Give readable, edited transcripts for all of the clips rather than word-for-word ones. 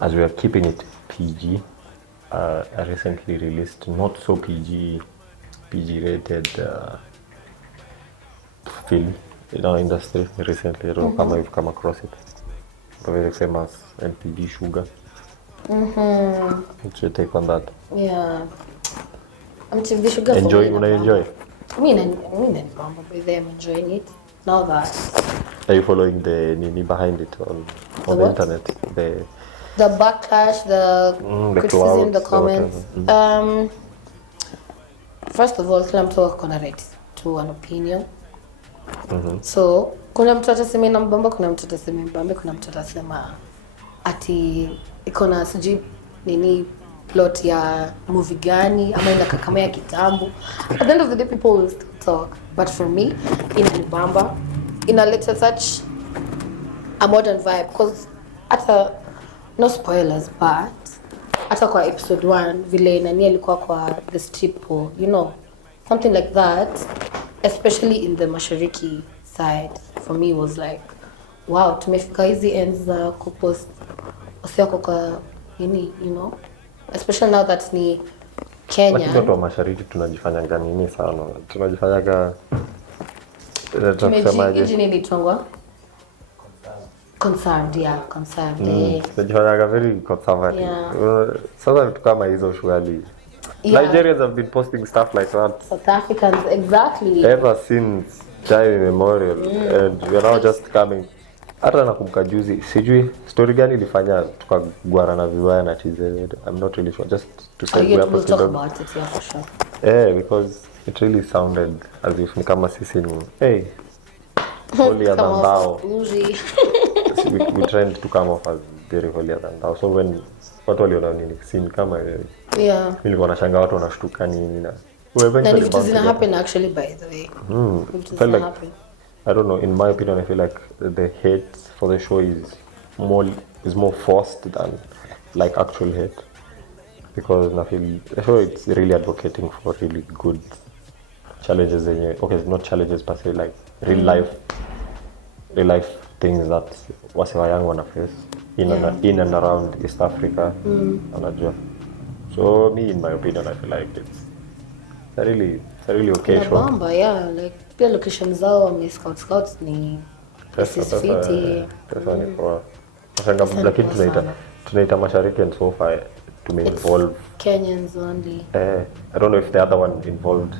as we are keeping it PG, I recently released not so PG rated film in our industry recently. I don't know if you've come across it. The very famous MTV Shuga. What's your take on that? Yeah. MTV Shuga. Enjoy. I mean, probably them enjoying it. Now that. Are you following the nini behind it on the internet? The backlash, the criticism, the comments. First of all, kila mtu wako na right to an opinion. So, kuna mtu atasema inambamba, kuna mtu atasema mbambe, kuna mtu atasema ati iko na sijui nini plot ya movie gani ama ina kama ya kitambo. At the end of the day, people will still talk. But for me, inanibamba, inaleta such a modern vibe because no spoilers, but hata kwa episode 1 vile nani alikuwa kwa the strip pool, you know, something like that, especially in the mashariki side, for me was like, wow, tumefika hizi ends za kupost usiako kwa nini, you know, especially now that ni Kenya. Lakini watu wa mashariki tunajifanyanga nini sana, tunajifanyaga nini nitongwa concerned. Tunajifanyaga very conservative. Sasa vitu kama hizo surely Nigerians have been posting stuff like that. South Africans, exactly. Ever since time immemorial, and we are now just coming. Hata nakumbuka juzi, sijui story gani ilifanya tukagwarana vibaya na TZ. I'm not really sure. Just to say we will talk about it, yeah, for sure. Because it really sounded as if ni kama sisi ni, hey, holier than thou. we trying to come off as very holier than thou. So when watu waliona nini scene kama nilikuwa nashangaa watu wanashtuka nini na eventually it didn't happen actually, by the way. It didn't happen. I don't know, in my opinion, I feel like the hate for the show is more forced than like actual hate, because I feel the show it's really advocating for really good challenges. Okay, not challenges per se, like real life things that wasiwa young wanna face in and around East Africa. So me, in my opinion, I feel like it's a really okay show. Bamba, yeah, like pia location zao wame scouts ni city. Sasa ni kwa lakini tunaita mashariki and so far to involve Kenyans only. I don't know if the other one involved.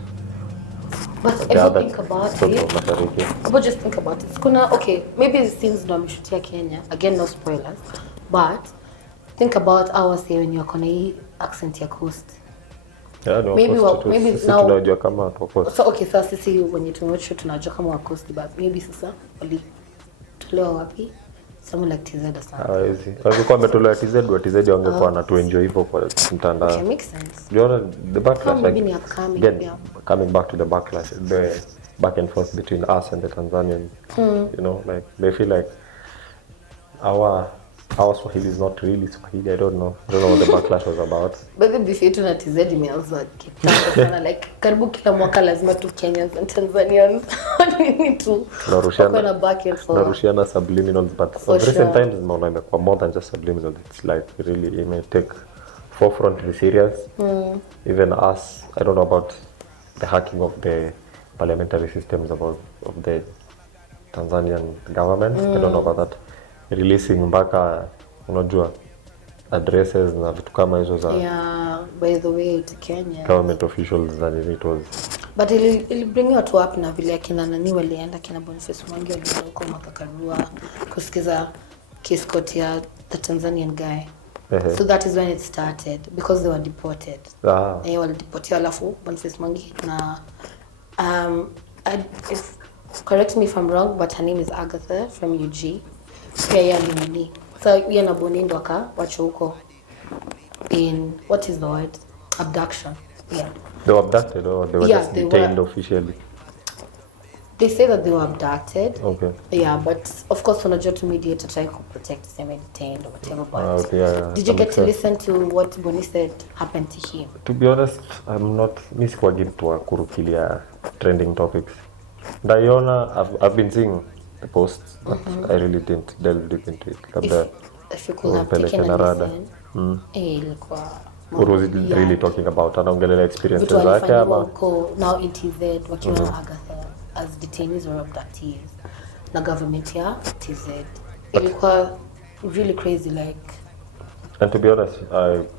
But if you think about it, but just think about it. Okay, maybe the scenes ndo ameshutia Kenya. Again, no spoilers. But think about our say when you're kona accent ya coast. Yeah, no, maybe now tunajua kama coast. So okay, sasa sisi when you tunajua kama wa coast, but maybe sasa tolewa wapi? Someone like TZ or something. Hawezi. Walikuwa wametolewa TZ wa TZ wangekuwa na tu enjoy hivyo kwa mtandao. Okay, makes sense. You know the backlash coming back to the backlash, the back and forth between us and the Tanzanians. You know, like they feel like our Swahili is not really Swahili. I don't know what the backlash was about. But the beef yetu na TZ imeanza kitambo sana, like karibu kila mwaka lazima tu Kenyans and Tanzanians nini tu kuna back and forth. Narushiana subliminals, but in recent times more than just subliminals. It's like really it may take forefront to be serious. Even us, I don't know about the hacking of the parliamentary systems of the Tanzanian government. I don't know about that. Releasing mpaka unajua addresses na vitu kama hizo za by the way to Kenya government officials and it was, but ili bring you to up na vile akina nani walienda kina Boniface Mwangi walienda huko Makakarua kusikiza case court ya the Tanzanian guy. So that is when it started because they were deported. Wale deported alafu Boniface Mwangi na if correct me if I'm wrong, but her name is Agatha from UG. Pia yeye alinini. So yeye na Boni ndo wacho huko in what is the word? Abduction. Yeah. They were abducted or they were just detained officially? They say that they were abducted. Okay. Yeah, but of course unajua to media to try to protect them detained or whatever. But okay, did you get to listen to what Boni said happened to him? To be honest, I'm not sikuwa gitu wa kurukilia trending topics. Diona, I've been seeing the posts, but I really didn't delve deep into it. if you could have taken a listen. Ilikuwa what was it really talking about? Anaongelea experiences zake ama now in TZ wakiwa Agatha as detainees or abductees na government ya TZ. Ilikuwa really crazy, like. And to be honest,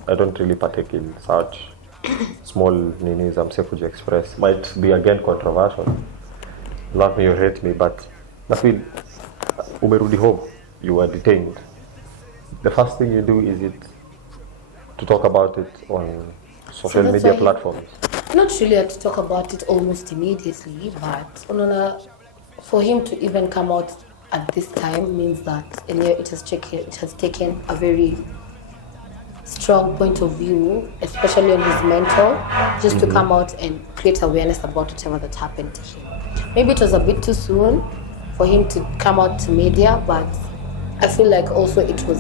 I don't really partake in such small ninis. I'm safe to express. Might be again controversial. Love me or hate me, but I feel umerudi home, you were detained. The first thing you do is to talk about it on social media platforms. Not really to talk about it almost immediately, but for him to even come out at this time means that it has taken a very strong point of view, especially on his mental, just to come out and create awareness about whatever that happened to him. Maybe it was a bit too soon for him to come out to media, but I feel like also it was,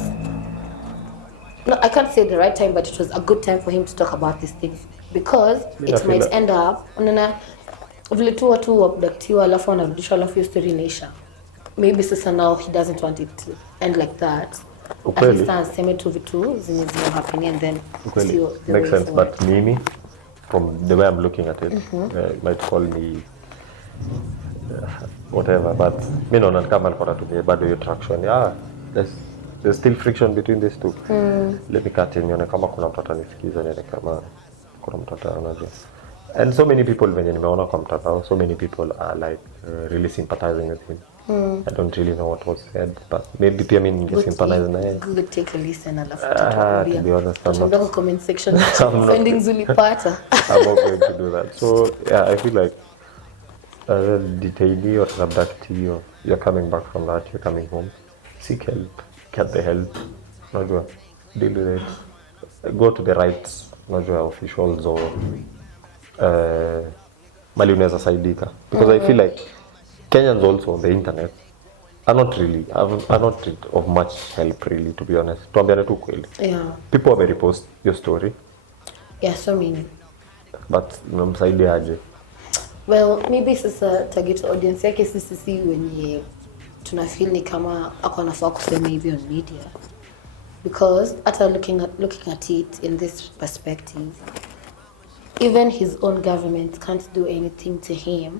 no, I can't say the right time, but it was a good time for him to talk about these things, because it might end up vile tu watu wabdaktiwa alafu wanarudishwa alafu hiyo story inaisha. Maybe sasa now he doesn't want it to end like that. At least aseme tu vitu zenye happening and then see makes sense, but mimi from the way I'm looking at it, you might call me whatever, but mimi naona kama alikuwa anatumia bado hiyo traction. There's still friction between these two. Let me cut in, nione kama kuna mtu atanisikiza, nione kama kuna mtu atanajua. And so many people venye nimeona kwa mtandao, so many people are like really sympathizing with him. I don't really know what was said, but maybe pia mimi ningesympathize na yeye. Good, take a listen alafu to be honest, I'm not in comment section findings ulipata. I'm not going to do that. So yeah, I feel like as a detainee or an abductee, or you're coming back from that, you're coming home, seek help, get the help, najua, deal with it, go to the right, najua, officials or mali unaweza saidika, because I feel like Kenyans also on the internet are not of much help really, to be honest. Tuambiane tu kweli. Yeah. People have repost your story. Yeah, so many. But unamsaidia aje? Well, maybe sasa target audience yake sisi wenye tunafeel ni kama ako anafaa kusema hivi on media. Because after looking at it in this perspective, even his own government can't do anything to him.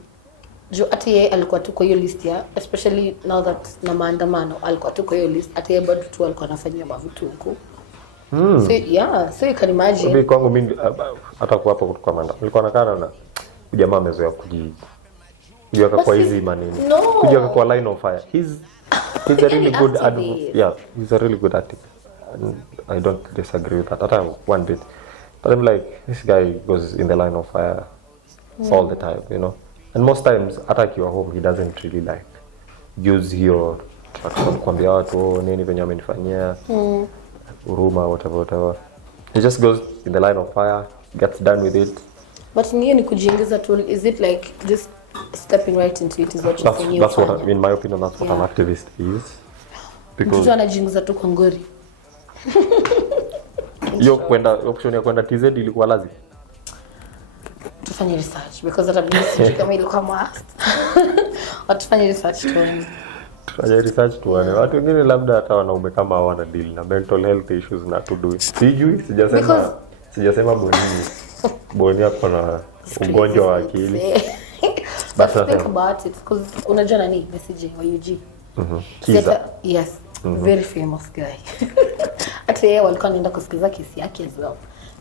Jo ati yeye alikuwa tu kwa hiyo list ya, especially now that na maandamano alikuwa tu kwa hiyo list, ati yeye bado tu alikuwa anafanyia mavitu huko. So yeah, so you can imagine. Mimi kwangu mimi hata kwa hapo kwa maandamano nilikuwa nakana na jamaa amezoea kujiweka kwa hizi manini. No. Kujiweka kwa line of fire. He's a really good advocate. Yeah, he's a really good activist. And I don't disagree with that at one bit. But I'm like, this guy goes in the line of fire all the time, you know. And most times, at your home, he doesn't really like use your traction kuambia watu nini venye amenifanyia, huruma, whatever. He just goes in the line of fire, gets done with it. But ni kujiingiza tu, is it like just stepping right into it is what you're saying? That's what, in my opinion, that's what an activist is. Because mtu anajiingiza tu kwa ngori. Yo option ya kwenda TZ ilikuwa lazima. Tufanye research because that abuse kama ilikuwa must. Tufanye research tuone. Tufanye research tuone. Watu wengine labda hata wanaume kama hawana deal na mental health issues na to do it. Sijasema Boni hapo na ugonjwa wa akili. But think about it because unajua nani message wa UG. Yes. Very famous guy. Ati yeye walikuwa wanaenda kusikiza kesi yake as well.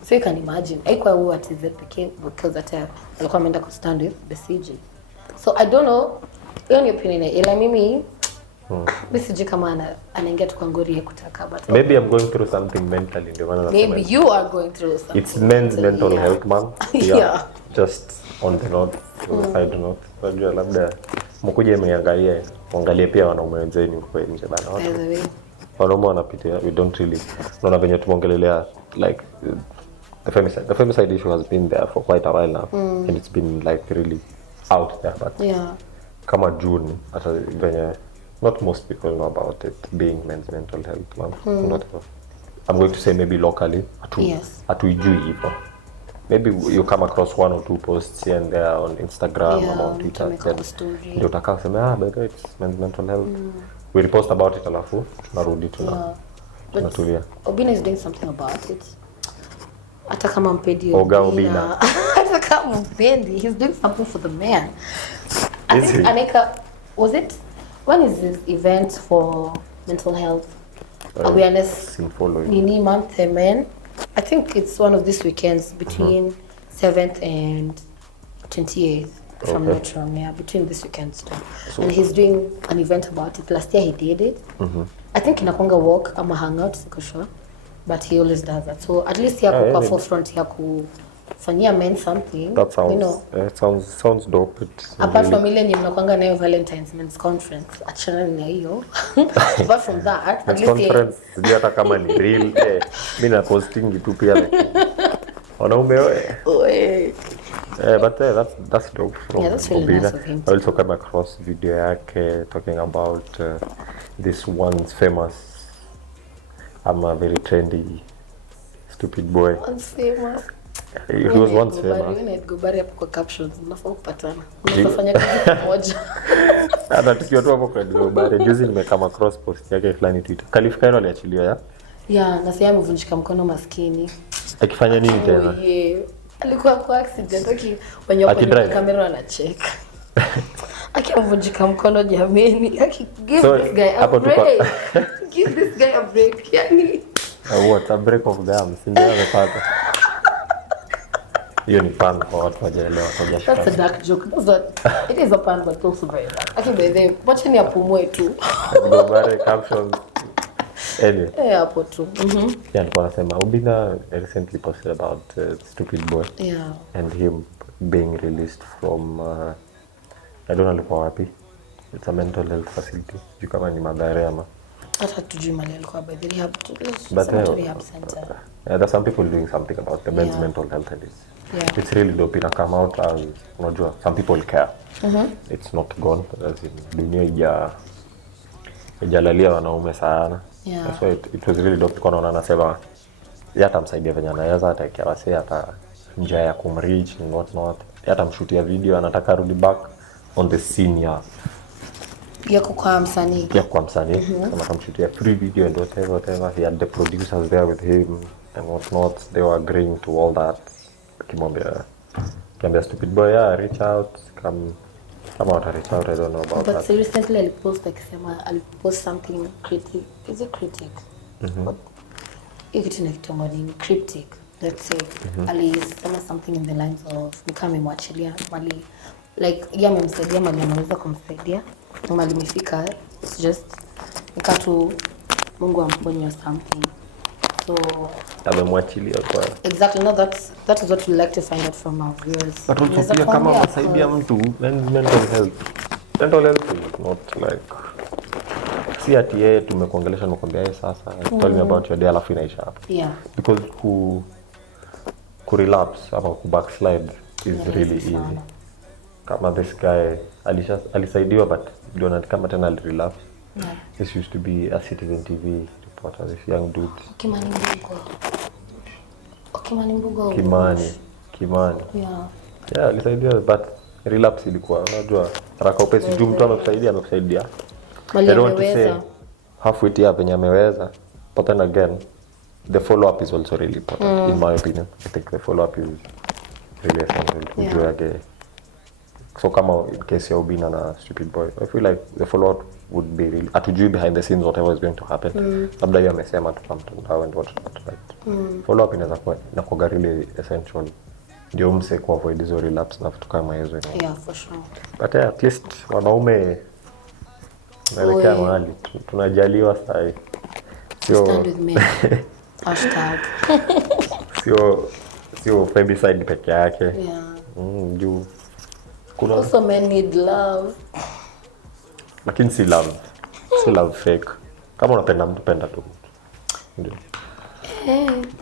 So you can imagine. Haikuwa huwa ati pekee because alikuwa ameenda ku stand with BCG. So I don't know. Hiyo ni opinion ila mimi BCG kama anaingia tu kwa ngori ya kutaka but maybe I'm going through something mentally ndio maana nasema. Maybe you are going through something. It's men's mental health month. Yeah. Just on the note, side note. Unajua labda mkuje muangalie pia wanaume wenzenu kwa nje bana. Wanaume wanapitia, we don't really naona venye tumeongelelea like the femicide issue has been there for quite a while now, and it's been like really out there, but kama June hata venye not most people know about it being men's mental health month. Not I'm going to say maybe locally hatuijui hivyo. Maybe you come across one or two posts here and there on Instagram or on Twitter, ndio utakaa sema by the way it's men's mental health. We repost about it alafu tunarudi But Obina is doing something about it. Hata kama mpendi Obina. Hata kama mpendi, he's doing something for the man. I think Anika, was it, when is this event for mental health awareness? Nini month, men? I think it's one of these weekends between 7th and 28th. If I'm not wrong, yeah, between this weekend stuff. And he's doing an event about it. Last year he did it. I think inakonga walk ama hangout, siko sure. But he always does that. So at least yako kwa forefront ya kufanyia men something. That sounds, you know. It sounds dope. Apart from ile ni mnakwanga nayo Valentine's Men's Conference. Achana na hiyo. Apart from that, at least conference sijui hata kama ni real. Mimi na posting tu pia. Wanaume wewe. But that's dope from that's really Obina. nice of him. I also came across video yake talking about this one's famous. I'm a very trendy, stupid boy. Once famous. He was once famous. When I'd go bari hapo kwa captions, mnafaa kupatana. Mnafanya kazi pamoja. Hata tukiwa tu hapo kwa go bari, juzi nimekama cross post yake fulani Twitter. Khalifa Kaino aliachiliwa ya? Yeah, na sasa amevunjika mkono maskini. Akifanya nini tena? Alikuwa kwa accident wenye kwa kamera anacheka. Akivunjika mkono jameni. Give this guy a break. Give this guy a break. Yani what a break of them. Sindio amepata. Hiyo ni pan kwa watu wajaelewa kwa jasho. That's a dark joke. It is a pan but also very dark. Actually they watch ni apumue tu. Gobare captions. Anyway. Hapo tu. Yeah, nilikuwa nasema Obina recently posted about Stupid Boy. Yeah. And him being released from I don't know alikuwa wapi. It's a mental health facility. Sijui kama ni Mathare ama. Hata tujui mali alikuwa by the rehab center. There's some people doing something about the men's mental health and it's really dope. Ina come out as unajua some people care. It's not gone as in dunia ijalalia wanaume sana. Yeah. So it was really dope. Kuna anasema hata msaidia venye anaweza hata kiasi hata njia ya kumreach and what not. Hata mshutia video anataka rudi back on the scene ya kwa msanii. Kama kamshutia free video and whatever. He had the producers there with him and what not. They were agreeing to all that. Kimwambia Stupid Boy, reach out. Come out and reach out. I don't know about that. But so recently alipost something critic. Is it critic? Cryptic. Let's say. Alisema something in the lines of becoming mwachilia mali. Like amemsaidia mali anaweza kumsaidia. Mali imefika. It's just nikatu Mungu amponye something. So amemwachilia kwa. Exactly. No, that is what we like to find out from our viewers. But also pia kama wasaidia mtu mental health. Mental health is not like si ati yeye tumekuongelesha nakwambia yeye sasa tell me about your day alafu inaisha hapo. Yeah. Because ku relapse ama ku backslide is really easy. Kama this guy alisaidiwa but don't kama tena relapse. Yeah. This used to be a Citizen TV reporter, this young dude. Kimani. Yeah, alisaidiwa but relapse ilikuwa unajua haraka upesi juu mtu amekusaidia. I don't want to say halfway there penye ameweza, but then again the follow up is also really important in my opinion. I think the follow up is really essential. So kama in case ya Obina na Stupid Boy, I feel like the follow up would be really atujui behind the scenes whatever is going to happen. Labda yeye amesema tu kwa mtandao and what not. Follow up inaweza kuwa really essential. Ndio mse ku avoid hizo relapse na vitu kama hizo. Yeah, for sure. But at least wanaume naelekea mahali tunajaliwa sasa. Stand with me. Hashtag. Sio femicide peke yake. Yeah. Juu kuna also men need love. Lakini si love fake. Kama unapenda mtu penda tu. Ndio.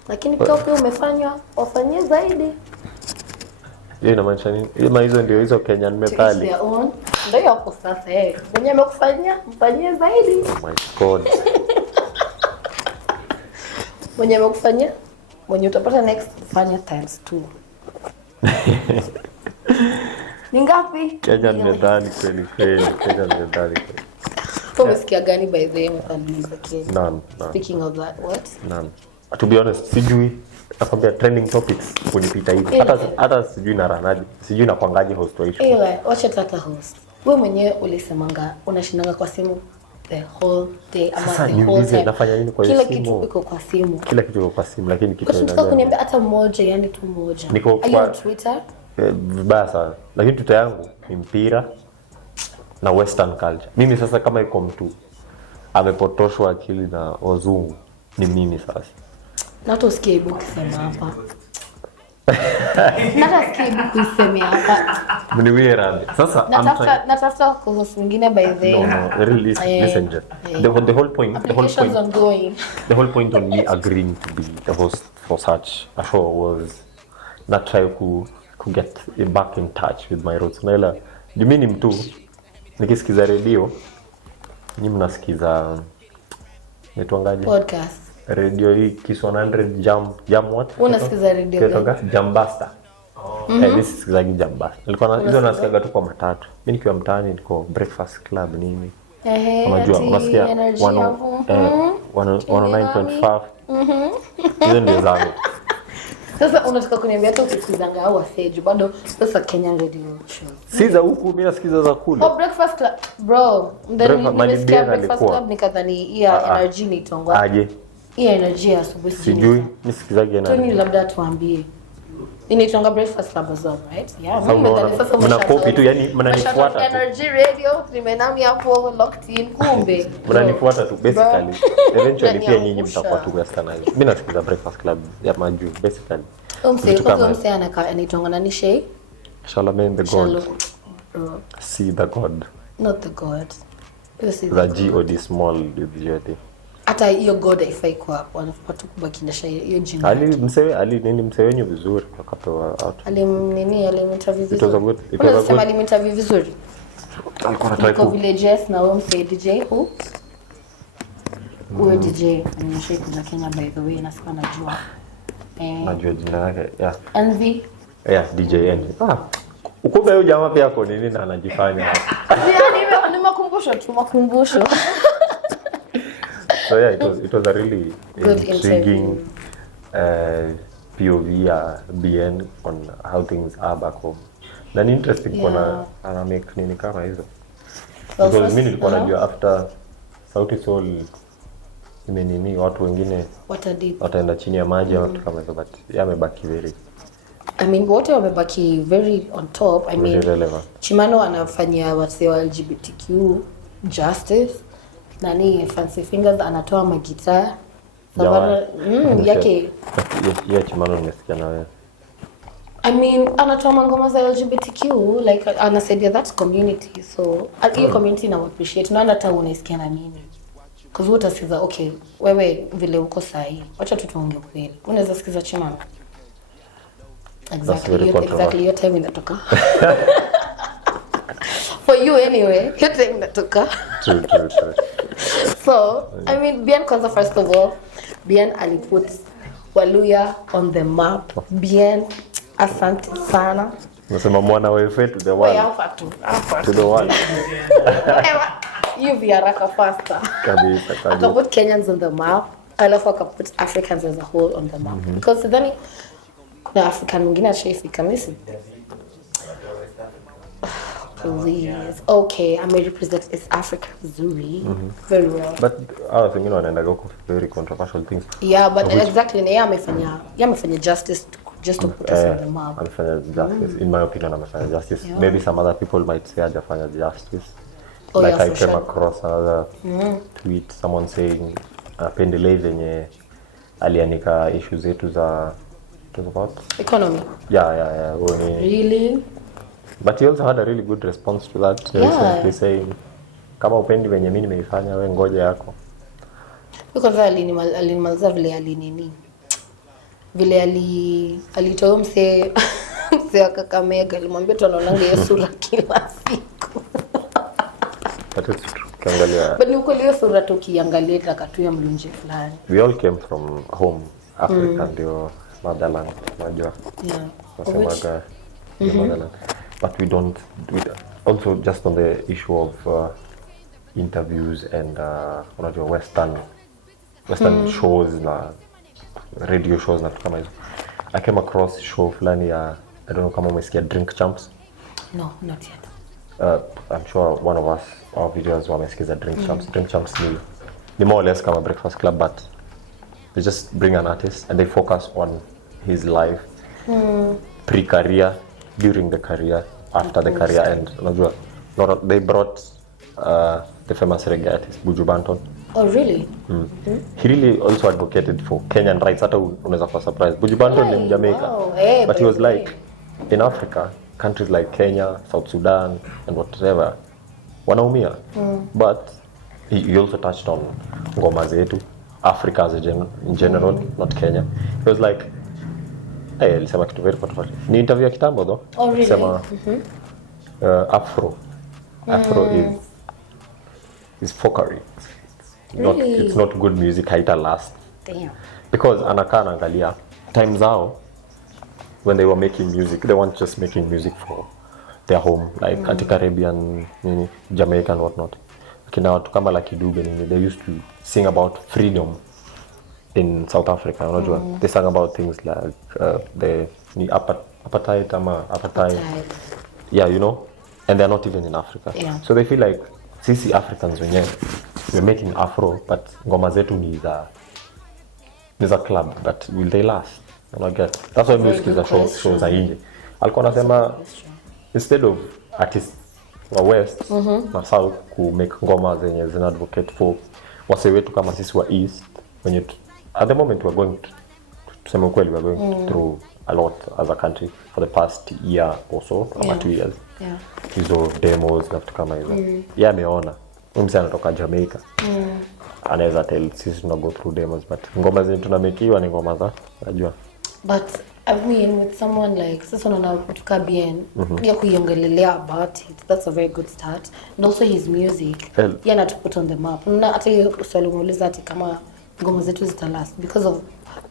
Lakini pia umefanywa wafanyie zaidi. Yeye inamaanisha nini? Hizo ndio hizo Kenyan methali. Ndio hapo sasa mwenye amekufanyia mfanyie zaidi. Oh my god. Mwenye amekufanyia mwenye utapata next fanya times 2. Ni ngapi? Kenyan methali kweli. Umesikia gani by the way aliuliza Kenya? None. Speaking of that, what? None. To be honest, sijui nakwambia trending topics kunipita hivi. Hata sijui na ranaje. Sijui na pangaje host wa issue. Wacha tata host. Wewe mwenyewe ulisemanga unashindanga kwa simu the whole day ama the whole day. Nafanya nini kwa simu? Kila kitu iko kwa simu. Kila kitu iko kwa simu lakini kitu unataka kuniambia hata moja, yani tu moja. Niko kwa Twitter. Vibaya sana. Lakini Twitter yangu ni mpira na western culture. Mimi sasa kama iko mtu amepotoshwa akili na wazungu ni mimi sasa. Na hata usikie ibu kusema hapa. Nata sikia ibu kusema hapa. Mniwie radhi. Sasa natafuta kuhusu mwingine by the way. No, really listen just. The whole point on me agreeing to be the host for such a show was not try to get back in touch with my roots. Naila, mimi mtu nikisikiza radio, nyinyi mnasikiza netwangaje? Podcast. Radio hii Kiss 100 jam what? Unasikiza radio gani? Jambasta. Mimi sikiza Jambasta. Nilikuwa hizo nasikiaga tu kwa matatu. Mimi nikiwa mtaani niko breakfast club nini. Unajua unasikia 109.5. Hizo ndio zangu. Sasa unataka kuniambia hata ukisikizanga au waseju bado sasa Kenyan radio show. Si za huku mimi nasikiza za kule. Oh, breakfast club bro. Nilisikia breakfast club nikadhani energy ni tongwa. Aje. Energy asubuhi sijui nisikizage energy. Tuni labda tuambie. Inaitwa breakfast club as well, right? Yeah, sasa mna copy tu yani mnanifuata tu. Energy radio nimenami hapo locked in kumbe. Mnanifuata tu basically. Eventually pia nyinyi mtakuwa tu westernized. Mimi nasikiza breakfast club ya maju basically. Umse anaitwa nani Shay? Charlemagne the God. See the God. Not the God. The God small with the hata hiyo God haifai kwa wanapata kubakisha hiyo jina. Msewe wenyu vizuri akapewa out. Aliminterview vizuri. Unasema alimeinterview vizuri. Alikuwa Vile Jess na wewe msee DJ who? Wewe DJ nimeshika za Kenya by the way na sikuwa najua. Najua jina lake, yeah. Envy. Yeah, DJ Envy. Ukumbe huyo jamaa pia ako nini na anajifanya. Ni makumbusho. So yeah, it was a really intriguing POV BN on how things are back home. Na ni interesting kuna ana make nini kama hizo. Because mimi nilikuwa najua after Sauti Sol imenini watu wengine wataenda chini ya maji au kama hizo, but yamebaki very wote wamebaki very on top. Chimano anafanyia wase wa LGBTQ justice. Nani Fancy Fingers anatoa magitaa. Sababu yake Chimano nimesikia na wewe. Anatoa ngoma za LGBTQ like anasaidia that community, so hiyo community na appreciate na hata unaisikia na nini. Cuz utasikiza okay wewe vile uko sahi. Acha tutuongee kweli. Unaweza sikiza Chimano. Exactly your time inatoka. For you anyway, your time inatoka. True. So, Bien kwanza first of all, Bien aliput Waluya on the map. Bien, asante sana. Nasema mwana wewe to the world. To the world. You be haraka faster. Kabisa. Akaput Kenyans on the map. Alafu akaput Africans as a whole on the map. Because then na African mwingine ashafika misi. Please. Okay, I may represent East Africa Zuri very well. But I was thinking wanaenda go very controversial things. Yeah, but exactly na amefanya justice just to put us on the map. Amefanya justice. In my opinion, amefanya justice. Yeah. Maybe some other people might say hajafanya justice. I came across another tweet, someone saying pendelei zenye alianika issues zetu za about economy. Yeah. Really? But he also had a really good response to that. Recently saying, kama upendi venye mimi nimeifanya wewe ngoja yako. Because alinimaliza vile alinini. Vile alitoa mse Kakamega alimwambia tunaonanga Yesu la kila siku. That is true. Kiangalia. But ni ukweli hiyo sura tukiangalia takatuya mlunje fulani. We all came from home, Africa ndio motherland, unajua. Yeah. Wasemaga motherland. But we also just on the issue of interviews and unajua western shows na radio shows na kama hizo. I came across show fulani ya I don't know kama umesikia Drink Champs. No, not yet. I'm sure one of us our videos wamesikiza Drink Champs. Drink Champs ni more or less kama Breakfast Club, but they just bring an artist and they focus on his life, pre-career, during the career, after the career, and unajua they brought the famous reggae artist Buju Banton. Oh really? He really also advocated for Kenyan rights. Hata unaweza kuwa surprised. Buju Banton ni Jamaica, but he was like in Africa, countries like Kenya, South Sudan, and whatever, wanaumia. But he also touched on ngoma zetu, Africa as in general, not Kenya. He was like, hey, alisema kitu very important. Ni interview ya kitambo though. Oh really? Sema, Afro is fuckery. Really? It's not good music, haita last. Damn. Because anakaa naangalia times zao when they were making music, they weren't just making music for their home, like at Caribbean, Jamaica and whatnot. Kina watu kama Lucky Dube nini, they used to sing about freedom in South Africa, unajua. They sang about things like the appetite. Yeah, you know, and they're not even in Africa. Yeah. So they feel like sisi Africans wenyewe we're making Afro, but ngoma zetu ni za club, but will they last? Get. That's why music is a show za nje. Alikuwa anasema instead of artists wa West na South ku make ngoma zenye zina advocate for wase wetu kama sisi wa East, when at the moment we're going tuseme kweli we're going through a lot as a country for the past year or so, or 2 years. Yeah. Hizo demos na vitu kama hizo. Yeah, ameona. Mimi anatoka Jamaica. Anaweza tell sisi tuna go through demos, but ngoma zetu tunamekiwa ni ngoma za najua. But I mean, with someone like sasa unaona kutoka bien ya kuiongelelea about it, that's a very good start. And also his music, yana to put on the map. Na hata hiyo swali muuliza ati kama ngoma zetu zita last because of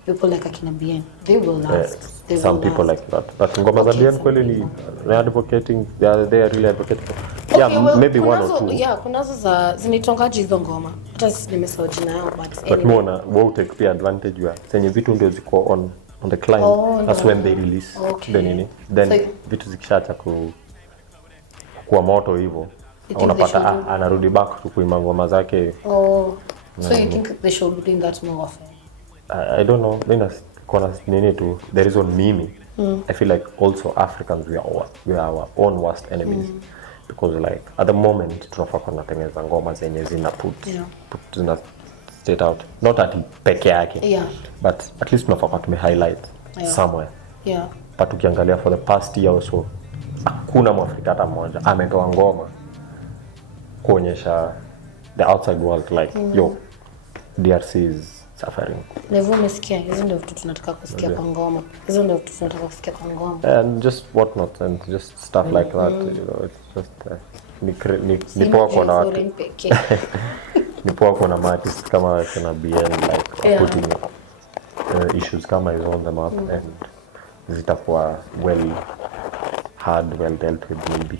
people like akina bien, they will last. They Some will people last. like that. But ngoma za bien kweli ni they are advocating, they are really advocating. Yeah, well, maybe one or two. Yeah, kunazo za zinitongaji hizo ngoma. Hata nimesahau jina yao, but But more we'll take the advantage ya senye vitu ndio ziko on the client. That's when they release the nini. Then so, vitu zikishacha kuwa moto hivyo unapata anarudi back to kuimba ngoma zake. So you think they should be doing that more often? I don't know. Kuna nini tu there is on mimi. I feel like also Africans we are our own worst enemies. Because like at the moment tunafaa kunatengeneza ngoma zenye zina zina state out, not at peke yake, but at least tunafaa tume highlight somewhere. But ukiangalia for the past year or so hakuna Mwafrika hata mmoja ametoa ngoma kuonyesha the outside world like yo DRC is suffering. Neville umesikia, hizo ndio vitu tunataka kusikia kwa ngoma. Hizo ndio vitu tunataka kusikia kwa ngoma. And just whatnot and just stuff like that, you know, it's just ni poa kwa watu. Ni poa kwa na artists kama kina BN like putting issues kama hizo on the map and zitakuwa well dealt with maybe.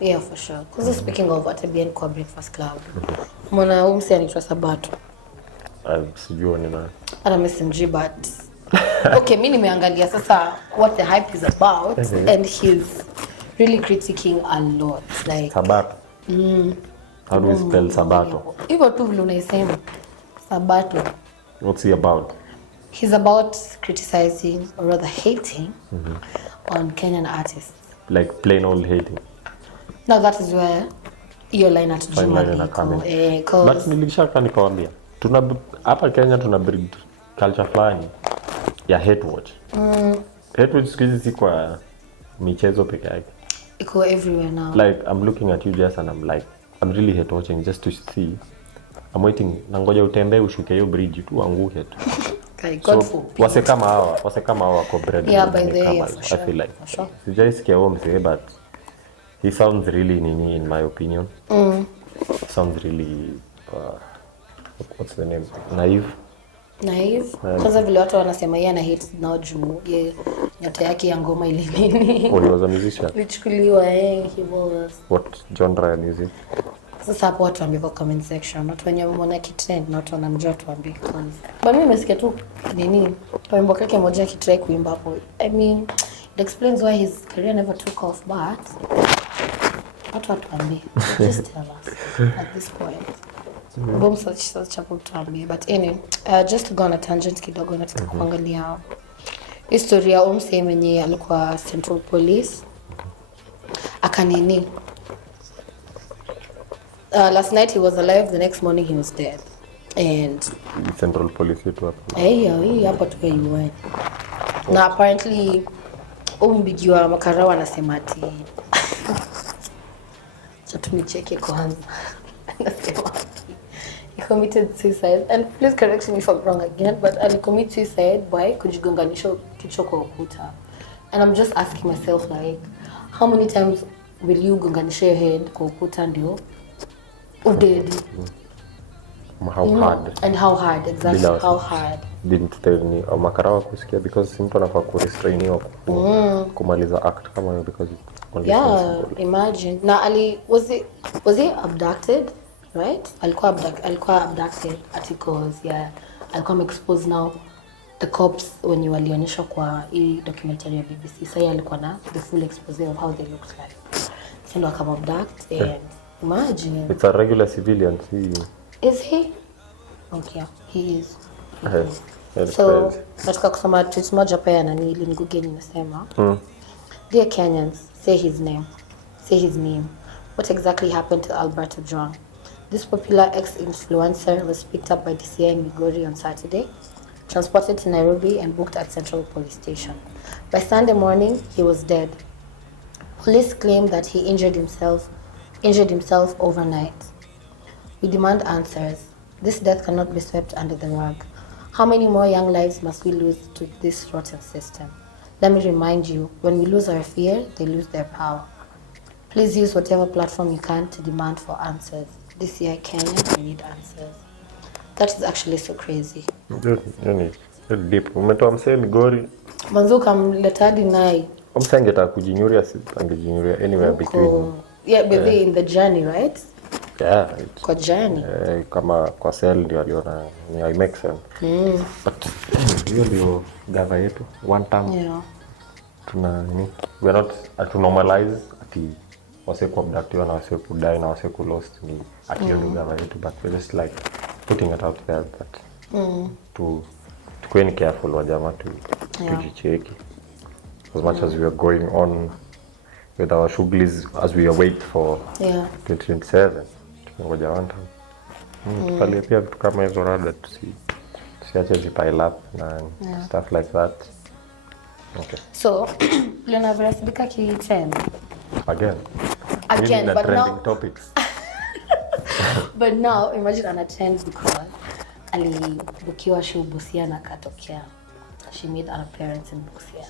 Yeah, for sure. Because speaking of at BN kwa Breakfast Club, mwana umsi anaitwa Sabato. Sijui ni nani. Ana MSMG but okay, mimi nimeangalia sasa what the hype is about and he's really critiquing a lot like Sabato. How do you spell Sabato? Hivyo tu vile unaisema Sabato. What's he about? He's about criticizing or rather hating on Kenyan artists. Like plain old hating. Now that is where your line at Juma but nilishaka nikwambia hapa Kenya tuna breed culture fulani ya hate watch. Hate watch siku kwa michezo peke yake. Iko everywhere now. Like I'm looking at you Jess and I'm really hate watching just to see. I'm waiting nangoja utembee ushuke hiyo bridge tu anguke tu. So wase kama hawa wako bread. Yeah, by the way, I feel like sijaisikia huo msee but he sounds really nini in my opinion. Sounds really what's the name? Naive. Kwanza vile watu wanasema yeye ana hate now juu nyota yake ya ngoma ile nini. He was a musician. Lichukuliwa he was. What genre ya music? Sasa hapo watu waambie kwa comment section, watu wenye wameona kitrend na watu wanamjua tuambie. But mimi nimesikia tu nini wimbo kake moja kitry kuimba hapo. I mean, it explains why his career never took off, but watu watuambie. Just tell us at this point. Boom such hapo tuambie. But anyway, just to go on a tangent kidogo nataka kuangalia historia ya msee mwenye alikuwa Central Police. Akanini. Last night he was alive, the next morning he was dead. And Central Police yetu hapo. Hii hapa tu UN. Na apparently umbigiwa makarao anasema ati Chato nicheke kwanza. Anasema he committed suicide, and please correct me if I'm wrong again, but ali commit suicide by kujigonganisha kichwa kwa ukuta. And I'm just asking myself, like, how many times will you gonganisha your head kwa ukuta ndio udedi? How hard? And how hard, exactly, how hard. Didn't tell me makarawa kusikia because mtu anafaa kurestrainiwa kumaliza act kama hiyo because it's only sensible. Imagine. Na was he abducted, right? Alikuwa abducted articles, alikuwa exposed now the cops when you walionyesha kwa hii documentary ya BBC. Sasa alikuwa na the full expose of how they looked like. So ndo akam abduct and imagine. It's a regular civilian, Is he? Okay, he is. Yes. So, nataka kusoma tweet moja pia na ili niguge ninasema. Dear Kenyans, say his name. Say his name. What exactly happened to Albert Ojwang? This popular ex-influencer was picked up by DCI in Migori on Saturday, transported to Nairobi and booked at Central Police Station. By Sunday morning, he was dead. Police claim that he injured himself overnight. We demand answers. This death cannot be swept under the rug. How many more young lives must we lose to this rotten system? Let me remind you, when we lose our fear, they lose their power. Please use whatever platform you can to demand for answers. This year, Kenya, we need answers. That is actually so crazy. Deep. Umetoa msee Migori. Manzo kamleta hadi nai. Msee angetaka kujinyuria angejinyuria anywhere between. Yeah, but they in the journey, right? Yeah. Kwa journey. Kama kwa cell ndio aliona ni I make sense. But hiyo ndio gava yetu one time. Yeah. Tuna nini? We are not to normalize ati wase ku abductiwa na wase ku die na wase ku lost ni ati hiyo ndio gava yetu, but we're just like putting it out there that to be careful wajama tujicheki as much as we are going on with our shughlis as we await for 2027. Ngoja wanta. Tukalie pia vitu kama hizo rada tusiache zipile up na stuff like that. Okay. So, Lena Verasbika ki trend. Again, but trending now topics. But now imagine ana trend because alibukiwa show Busia na katokea. She made an appearance in Busia,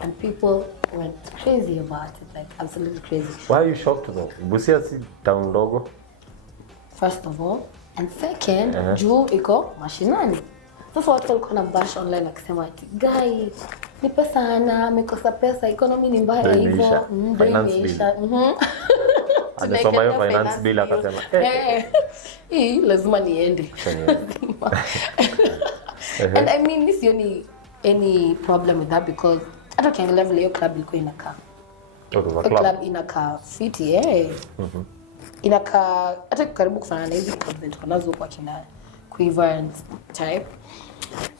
and people went crazy about it, like absolutely crazy. Why are you shocked though? Busia si town ndogo. First of all, and second, juu iko mashinani. Sasa watu walikuwa na bash online wakisema ati guy ni pesa hana, amekosa pesa, economy ni mbaya hivyo. Finance bill. Anasoma hiyo finance bill akasema hii lazima niende. And I mean this is any problem with that because I don't think level hiyo club ilikuwa inakaa. Club inakaa fiti inakaa hata karibu kufanana na hizi convent kunazo kwa kina Quiver and type,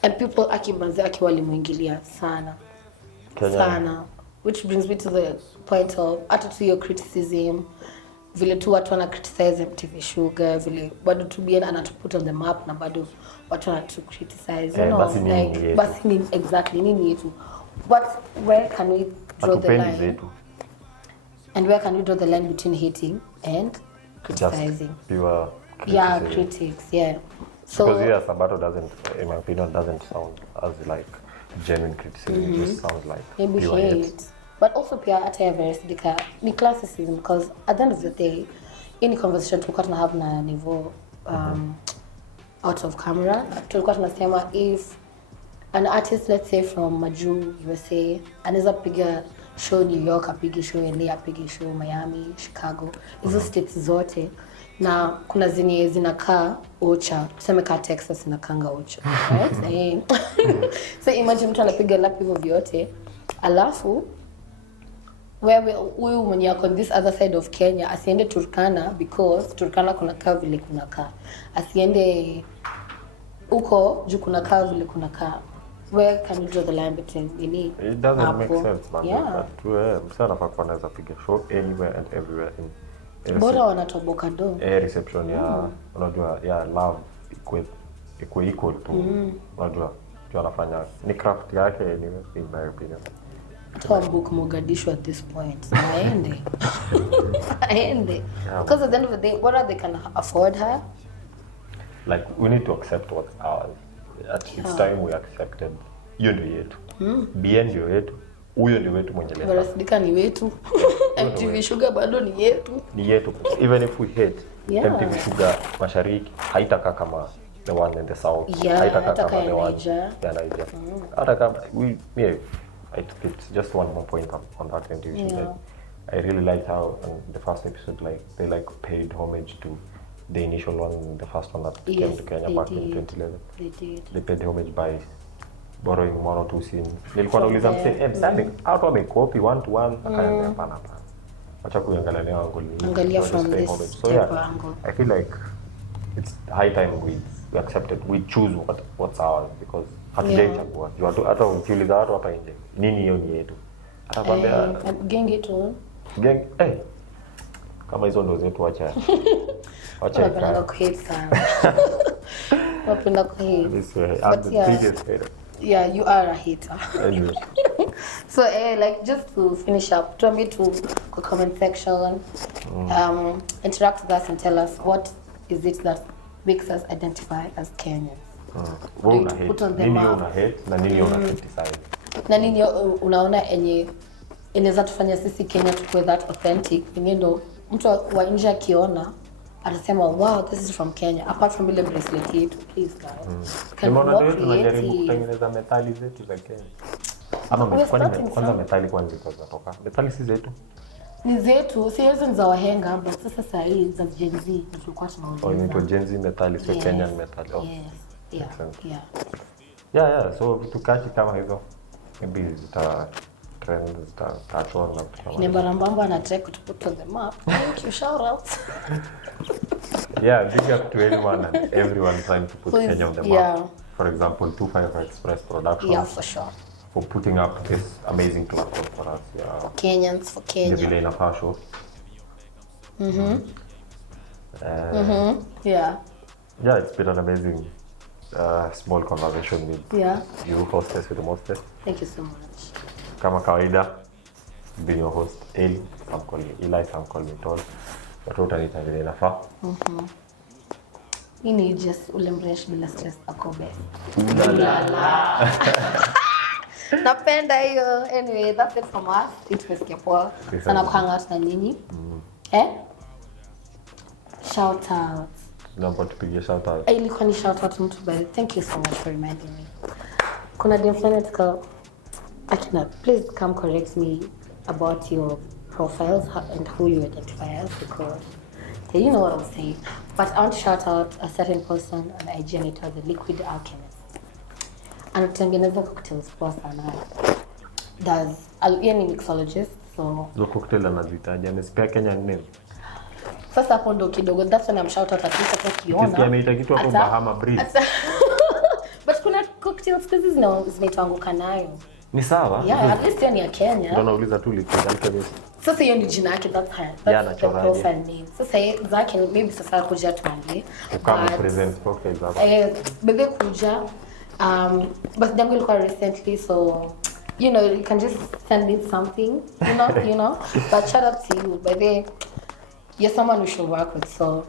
and people akiwalimuingilia sana sana, which brings me to the point of hata to your criticism vile tu watu wana criticize MTV Shuga vile bado tu bien anatuput on the map na bado watu wana to criticize basi ni exactly nini yetu, but where can we draw the line? And where can we draw the line between hating and criticizing? Just pure critics, so because Sabato doesn't, in my opinion, doesn't sound as like genuine criticism. It just sounds like maybe pure hate. But also pure Verisbika ni classicism, because at the end of the day, any conversation tulikuwa tunahave na Neville out of camera, tulikuwa tunasema if an artist, let's say from Maju, USA, anaweza piga show New York, apige show LA, apige show Miami, Chicago, hizo states zote, na kuna zenye zinakaa Ocha, tuseme ka Texas inakanga Ocha, right? So imagine mtu anapiga lap hivyo vyote, alafu wewe huyu mwenye yako this other side of Kenya asiende Turkana because Turkana kuna kaa vile kuna kaa, asiende huko juu kuna kaa vile kuna kaa. Where can you draw the line between ini? It doesn't make sense, man. Yeah. Msana fakwa naweza piga show anywhere and everywhere in bora wanatoboka do. Reception ya unajua ya love equal to unajua anafanya ni craft yake anyway in my opinion. To book Mogadishu at this point. Aende. Because at the end of the day, whether they can afford her, like we need to accept what's ours. It's time we accepted. Hiyo ndio yetu. BN ndio yetu. Huyo ndio wetu mwenye leo. Boris ni wetu. MTV Shuga bado ni yetu. Ni yetu. Even if we hate MTV Shuga Mashariki haitakaa kama the one in the south. Haitakaa kama the one ya Niger. Hata kama it's just one more point on that MTV Shuga. I really liked how in the first episode like they like paid homage to the initial one, the first one that came to Kenya back in 2011. They did. They paid homage by borrowing one or two scenes. Nilikuwa nauliza msanii out wamecopy one to one, akaambia hapana. Acha kuangalia angle. Angalia from this so angle. I feel like it's high time we accept it. We choose what's ours because hatujaichagua. Hata ukiuliza watu hapa nje, nini hiyo ni yetu? Hata kwambia genge tu. Kama hizo ndo zetu acha. Napenda kuhate sana. Napenda kuhate. This way, I'm the biggest hater. Yeah, you are a hater. Anyway. So, like, just to finish up, tuambie tu kwa comment section, interact with us and tell us what is it that makes us identify as Kenyans. Put on the map. Nini una hate na nini una criticize. Na nini unaona enye inaweza tufanya sisi Kenya tukue that authentic. Ndo mtu wa nje akiona atasema wow, this is from Kenya. Apart from ile bracelet yetu, please guys. Can we walk tunajaribu kutengeneza metali zetu za Kenya. Ama kwanza metali kwanza zitatoka. Metali si zetu. Ni zetu, si hizo za wahenga, but sasa hii za Gen Z tulikuwa tunauliza. Ni Gen Z metali, so Kenyan metali. Yes. Yeah, so vitu kati kama hizo maybe zita trend zitachona na kama. Ni barambamba na try to put on the map. Thank you, shout out. Yeah, big up to anyone and everyone trying to put Kenya on the map. Yeah. For example, 255 Express Productions. Yeah, for sure. For putting up this amazing platform for us. Yeah. Kenyans for Kenya. The Vile Inafaa Show. Yeah. Yeah, it's been an amazing small conversation with you, hostess with the mostest. Thank you so much. Kama kawaida, being your host, Eli, some call me Eli, some call me Tol. Watoto ni Vile Inafaa. Ini just ule mresh bila stress ako best. Ulala. Napenda hiyo. Anyway, that's it from us. Tumesikia poa sana ku hang out na nyinyi. Shout out. Naomba tupige shout out. Ilikuwa ni shout out mtu by. Thank you so much for reminding me. Kuna definitely please come correct me about your profiles and who you identify as because you know what I'm saying. But I want to shout out a certain person on IG and it was the Liquid Alchemist. Anatengeneza cocktails poa sana. Yeye ni mixologist, so Zo cocktail anazitaja, amesipia Kenyan name. Sasa hapo ndo kidogo, that's when I'm shout out at least kwa kiona. Kisikia ameita kitu hapo Bahama Breeze. But kuna cocktails hizi zinaitwanguka nayo. Ni sawa? Yeah, at least hiyo ni ya Kenya. Ndio nauliza tu Liquid Alchemist. Sasa hiyo ni jina yake, that's the profile name. Sasa zake maybe sasa kuja tuambie. Kama present cocktails hapo. Bebe kuja but dangu ilikuwa recently, so you know you can just send me something, you know. But shout out to you, by the way, you're someone we should work with, so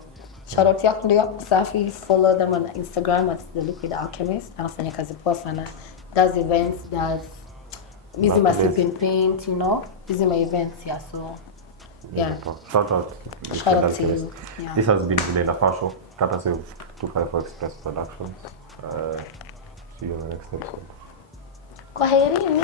shout out yako ndio safi. Follow them on Instagram at the Liquid Alchemist. Anafanya kazi poa sana, does events, does my sipping paint, you know, these are my events, so yeah. Shout out to you. Yeah. This has been Vile Inafaa Show, courtesy of 254 Express Productions. See you in the next episode. Kwaherini.